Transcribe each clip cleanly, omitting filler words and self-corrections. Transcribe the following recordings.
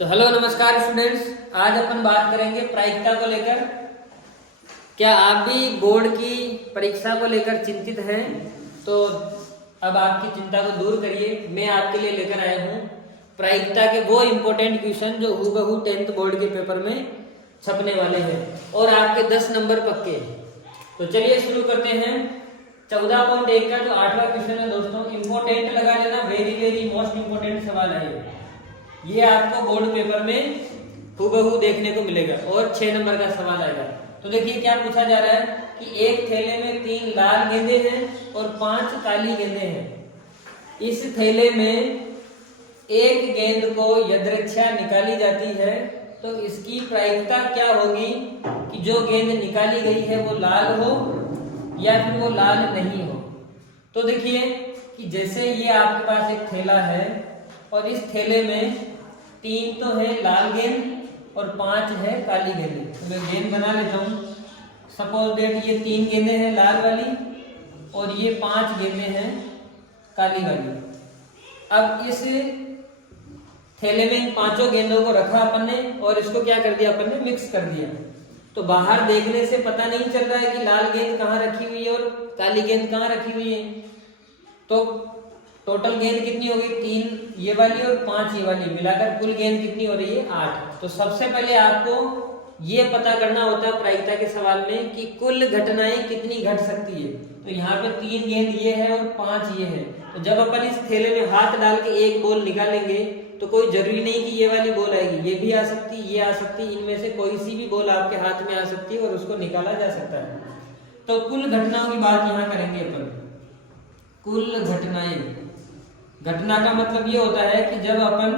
तो हेलो नमस्कार स्टूडेंट्स, आज अपन बात करेंगे प्रायिकता को लेकर। क्या आप भी बोर्ड की परीक्षा को लेकर चिंतित हैं? तो अब आपकी चिंता को दूर करिए, मैं आपके लिए लेकर आया हूँ प्रायिकता के वो इम्पोर्टेंट क्वेश्चन जो हूबहू 10th बोर्ड के पेपर में छपने वाले हैं और आपके 10 नंबर पक्के। तो चलिए शुरू करते हैं। 14.1 का जो 8वां क्वेश्चन है दोस्तों, इम्पोर्टेंट लगा लेना, वेरी वेरी मोस्ट इम्पोर्टेंट सवाल है ये आपको बोर्ड पेपर में हूबहू देखने को मिलेगा और 6 नंबर का सवाल आएगा। तो देखिए क्या पूछा जा रहा है कि एक थैले में 3 लाल गेंदे हैं और 5 काली गेंदे हैं। इस थैले में एक गेंद को यदृच्छा निकाली जाती है, तो इसकी प्रायिकता क्या होगी कि जो गेंद निकाली गई है वो लाल हो या फिर वो लाल नहीं हो। तो देखिए कि जैसे ये आपके पास एक थैला है और इस थैले में 3 तो है लाल गेंद और 5 है काली गेंदें। तो मैं गेंद बना लेता हूँ। सपोज दैट ये 3 गेंदें हैं लाल वाली और ये 5 गेंदें हैं काली वाली। अब इस थैले में इन 5 गेंदों को रखा अपन ने और इसको क्या कर दिया अपन ने, मिक्स कर दिया। तो बाहर देखने से पता नहीं चल रहा है कि लाल गेंद कहाँ रखी हुई है और काली गेंद कहाँ रखी हुई है। तो टोटल गेंद कितनी हो गई, 3 ये वाली और 5 ये वाली, मिलाकर कुल गेंद कितनी हो रही है, 8। तो सबसे पहले आपको ये पता करना होता है प्रायिकता के सवाल में कि कुल घटनाएं कितनी घट सकती है। तो यहाँ पे 3 गेंद ये है और 5 ये है। तो जब अपन इस थैले में हाथ डाल के एक बॉल निकालेंगे तो कोई जरूरी नहीं कि ये वाली बॉल आएगी, ये भी आ सकती, ये आ सकती, इनमें से कोई सी भी बॉल आपके हाथ में आ सकती है और उसको निकाला जा सकता है। तो कुल घटनाओं की बात यहाँ करेंगे अपन। कुल घटनाएं, घटना का मतलब ये होता है कि जब अपन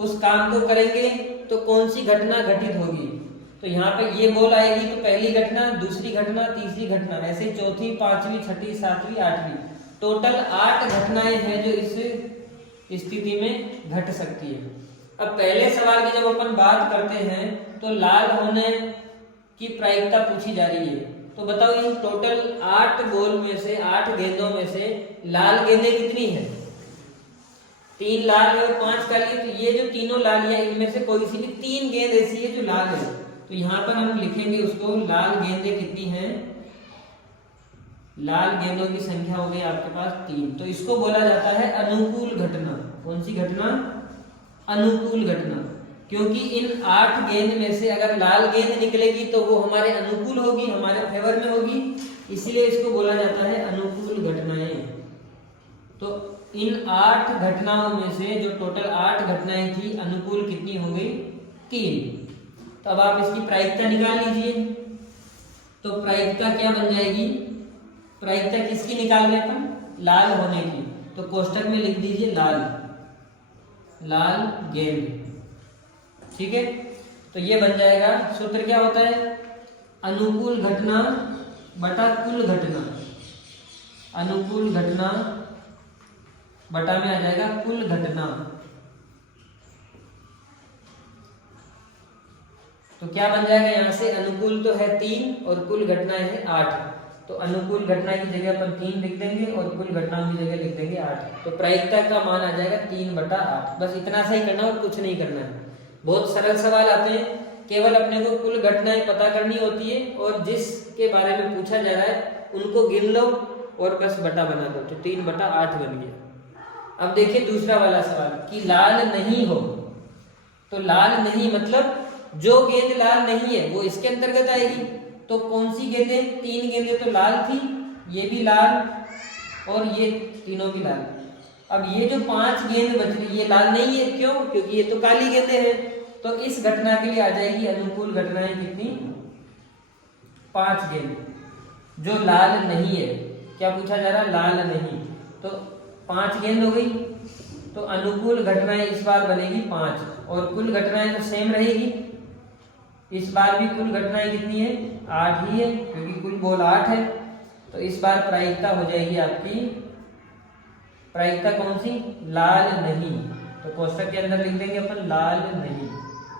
उस काम को करेंगे तो कौन सी घटना घटित होगी। तो यहाँ पे ये बॉल आएगी तो पहली घटना, दूसरी घटना, तीसरी घटना, ऐसे चौथी, 5वीं, 6ठी, 7वीं, 8वीं, टोटल 8 घटनाएं हैं जो इस स्थिति में घट सकती है। अब पहले सवाल की जब अपन बात करते हैं तो लाल होने की प्रायिकता पूछी जा रही है। तो बताओ इन टोटल 8 बॉल में से, 8 गेंदों में से लाल गेंदें कितनी है, 3 लाल और 5 काली। तो ये जो तीनों लाल है इनमें से कोई सी भी 3 गेंद ऐसी है जो लाल है। तो यहाँ पर हम लिखेंगे उसको, लाल गेंदें कितनी हैं, लाल गेंदों की संख्या हो गई आपके पास 3। तो इसको बोला जाता है अनुकूल घटना। कौन सी घटना, अनुकूल घटना। क्योंकि इन 8 गेंद में से अगर लाल गेंद निकलेगी तो वो हमारे अनुकूल होगी, हमारे फेवर में होगी, इसीलिए इसको बोला जाता है अनुकूल घटनाएं। तो इन 8 घटनाओं में से जो टोटल 8 घटनाएं थी, अनुकूल कितनी हो गई, 3। तो अब आप इसकी प्रायिकता निकाल लीजिए। तो प्रायिकता क्या बन जाएगी, प्रायिकता किसकी निकाल रहे अपन, लाल होने की। तो कोष्टक में लिख दीजिए लाल, लाल गेंद। ठीक है, तो ये बन जाएगा। सूत्र क्या होता है, अनुकूल घटना बटा कुल घटना। अनुकूल घटना बटा में आ जाएगा कुल घटना। तो क्या बन जाएगा यहाँ से, अनुकूल तो है 3 और कुल घटनाएं है 8। तो अनुकूल घटना की जगह अपन 3 लिख देंगे और कुल घटनाओं की जगह लिख देंगे 8। तो प्रायिकता का मान आ जाएगा 3/8। बस इतना सा ही करना और कुछ नहीं करना है। बहुत सरल सवाल आते हैं, केवल अपने को कुल घटनाएं पता करनी होती है और जिसके बारे में पूछा जा रहा है उनको गिन लो और बस बटा बना दो। तो 3/8 बन गया। अब देखिए दूसरा वाला सवाल कि लाल नहीं हो। तो लाल नहीं मतलब जो गेंद लाल नहीं है वो इसके अंतर्गत आएगी। तो कौन सी गेंदें, 3 गेंदें तो लाल थी, ये भी लाल और ये तीनों भी लाल। अब ये जो 5 गेंद बच रही ये लाल नहीं है, क्यों, क्योंकि ये तो काली गेंदें हैं। तो इस घटना के लिए आ जाएगी अनुकूल घटनाएं कितनी, 5 गेंद जो लाल नहीं है। क्या पूछा जा रहा है, लाल नहीं। तो 5 गेंद हो गई। तो अनुकूल घटनाएं इस बार बनेगी 5 और कुल घटनाएं तो सेम रहेगी। इस बार भी कुल घटनाएं कितनी है, 8 ही है, क्योंकि कुल बॉल 8 है। तो इस बार प्रायिकता हो जाएगी आपकी, प्रायिकता कौन सी, लाल नहीं। तो कोष्टक के अंदर लिख देंगे अपन लाल नहीं।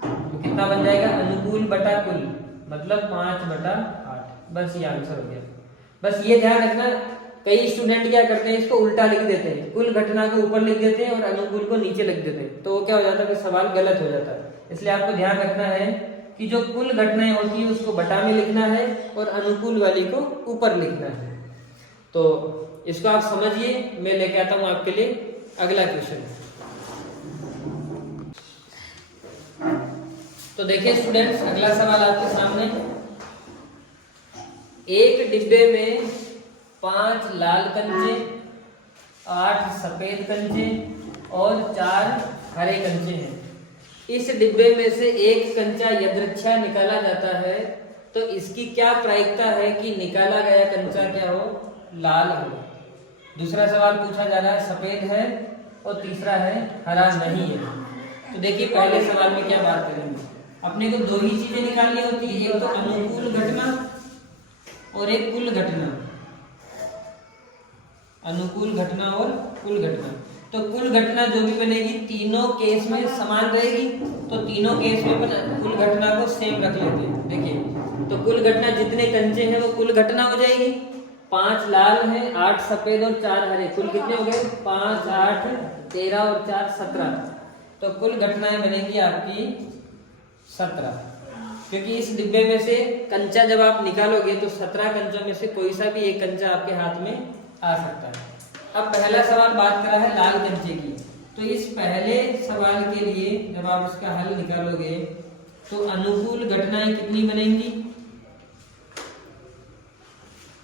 तो कितना बन जाएगा, अनुकूल बटा कुल, मतलब 5/8। बस ये आंसर हो गया। बस ये ध्यान रखना कई स्टूडेंट क्या करते हैं, इसको उल्टा लिख देते हैं, कुल घटना को ऊपर लिख देते हैं और अनुकूल को नीचे लिख देते हैं, तो वो क्या हो जाता है कि सवाल गलत हो जाता है। इसलिए आपको ध्यान रखना है कि जो कुल घटनाएं होती है उसको बटा में लिखना है और अनुकूल वाली को ऊपर लिखना है। तो इसको आप समझिए, मैं लेके आता हूं आपके लिए अगला क्वेश्चन। तो देखिए स्टूडेंट्स, अगला सवाल आपके सामने, एक डिब्बे में 5 लाल कंचे, 8 सफेद कंचे और 4 हरे कंचे हैं। इस डिब्बे में से एक कंचा यदृच्छा निकाला जाता है, तो इसकी क्या प्रायिकता है कि निकाला गया कंचा क्या हो, लाल हो। दूसरा सवाल पूछा जा रहा है सफेद है और तीसरा है हरा नहीं है। तो देखिए पहले सवाल में क्या बात करेंगे, अपने को दो ही चीजें निकालनी होती है, एक तो अनुकूल घटना और एक कुल घटना, अनुकूल घटना और कुल घटना। तो कुल घटना जो भी बनेगी तीनों केस में समान रहेगी, तो तीनों केस में कुल घटना को सेम रख लेते हैं। देखिए तो कुल घटना जितने कंचे हैं वो कुल घटना हो जाएगी, 5 लाल है, 8 सफेद और 4 हरे, कुल कितने हो गए 5, 8, 13 और 4 17। तो कुल घटनाएं बनेगी आपकी 17, क्योंकि इस डिब्बे में से कंचा जब आप निकालोगे तो 17 कंचों में से कोई सा भी एक कंचा आपके हाथ में आ सकता है। अब पहला सवाल बात करा है लाल कंचे की, तो इस पहले सवाल के लिए जब आप इसका हल निकालोगे तो अनुकूल घटनाएं कितनी बनेंगी,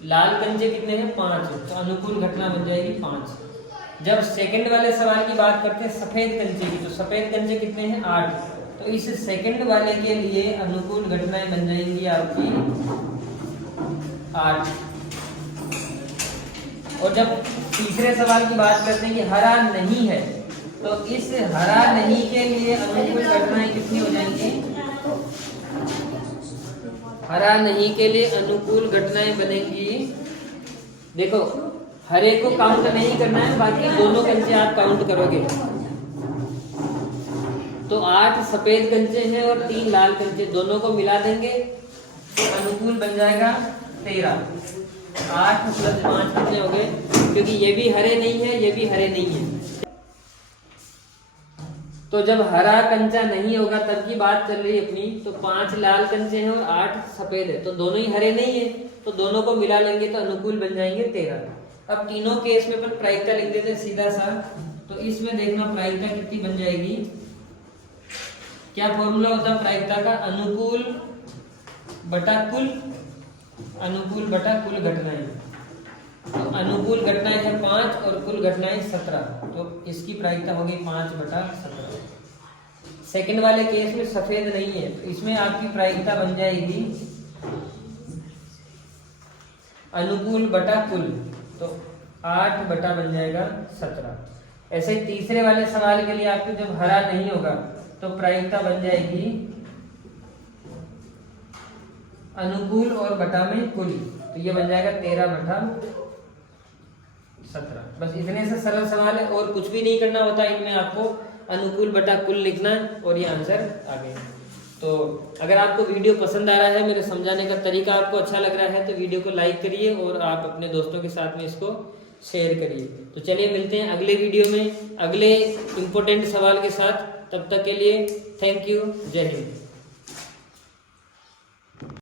लाल कंचे कितने हैं 5, तो अनुकूल घटना बन जाएगी 5। जब सेकंड वाले सवाल की बात करते हैं सफेद कंचे की, तो सफेद कंचे कितने हैं 8, तो इस सेकंड वाले के लिए अनुकूल घटनाएं बन जाएंगी आपकी 8। और जब तीसरे सवाल की बात करते हैं कि हरा नहीं है, तो इस हरा नहीं के लिए अनुकूल घटनाएं कितनी हो जाएंगी, हरा नहीं के लिए अनुकूल घटनाएं बनेंगी, देखो हरे को काउंट नहीं करना है, बाकी दोनों कंचे आप काउंट करोगे। तो 8 सफेद कंचे हैं और 3 लाल कंचे, दोनों को मिला देंगे तो अनुकूल बन जाएगा 13। 8 + 5 कितने हो गए, क्योंकि ये भी हरे नहीं है ये भी हरे नहीं है। तो जब हरा कंचा नहीं होगा तब की बात चल रही है अपनी, तो 5 लाल कंचे हैं और 8 सफेद है, तो दोनों ही हरे नहीं है, तो दोनों को मिला लेंगे तो अनुकूल बन जाएंगे 13। अब तीनों केस में अपन प्रायिकता लिख देते सीधा सा, तो इसमें देखना प्रायिकता कितनी बन जाएगी, क्या फॉर्मूला होता है प्रायिकता का, अनुकूल बटा कुल, अनुकूल बटा कुल घटनाएं। तो अनुकूल घटनाएं है 5 और कुल घटनाएं 17, तो इसकी प्रायिकता होगी 5/17। सेकंड वाले केस में सफेद नहीं है, तो इसमें आपकी प्रायिकता बन जाएगी अनुकूल बटा कुल, तो 8 बटा बन जाएगा 17। ऐसे ही तीसरे वाले सवाल के लिए आपको जब हरा नहीं होगा तो प्रायिकता बन जाएगी अनुकूल और बटा में कुल, तो ये बन जाएगा 13/17। बस इतने से सरल सवाल है, और कुछ भी नहीं करना होता इनमें, आपको अनुकूल बटा कुल लिखना है और ये आंसर आ गए। तो अगर आपको वीडियो पसंद आ रहा है, मेरे समझाने का तरीका आपको अच्छा लग रहा है, तो वीडियो को लाइक करिए और आप अपने दोस्तों के साथ में इसको शेयर करिए। तो चलिए मिलते हैं अगले वीडियो में अगले इम्पोर्टेंट सवाल के साथ, तब तक के लिए थैंक यू, जय हिंद।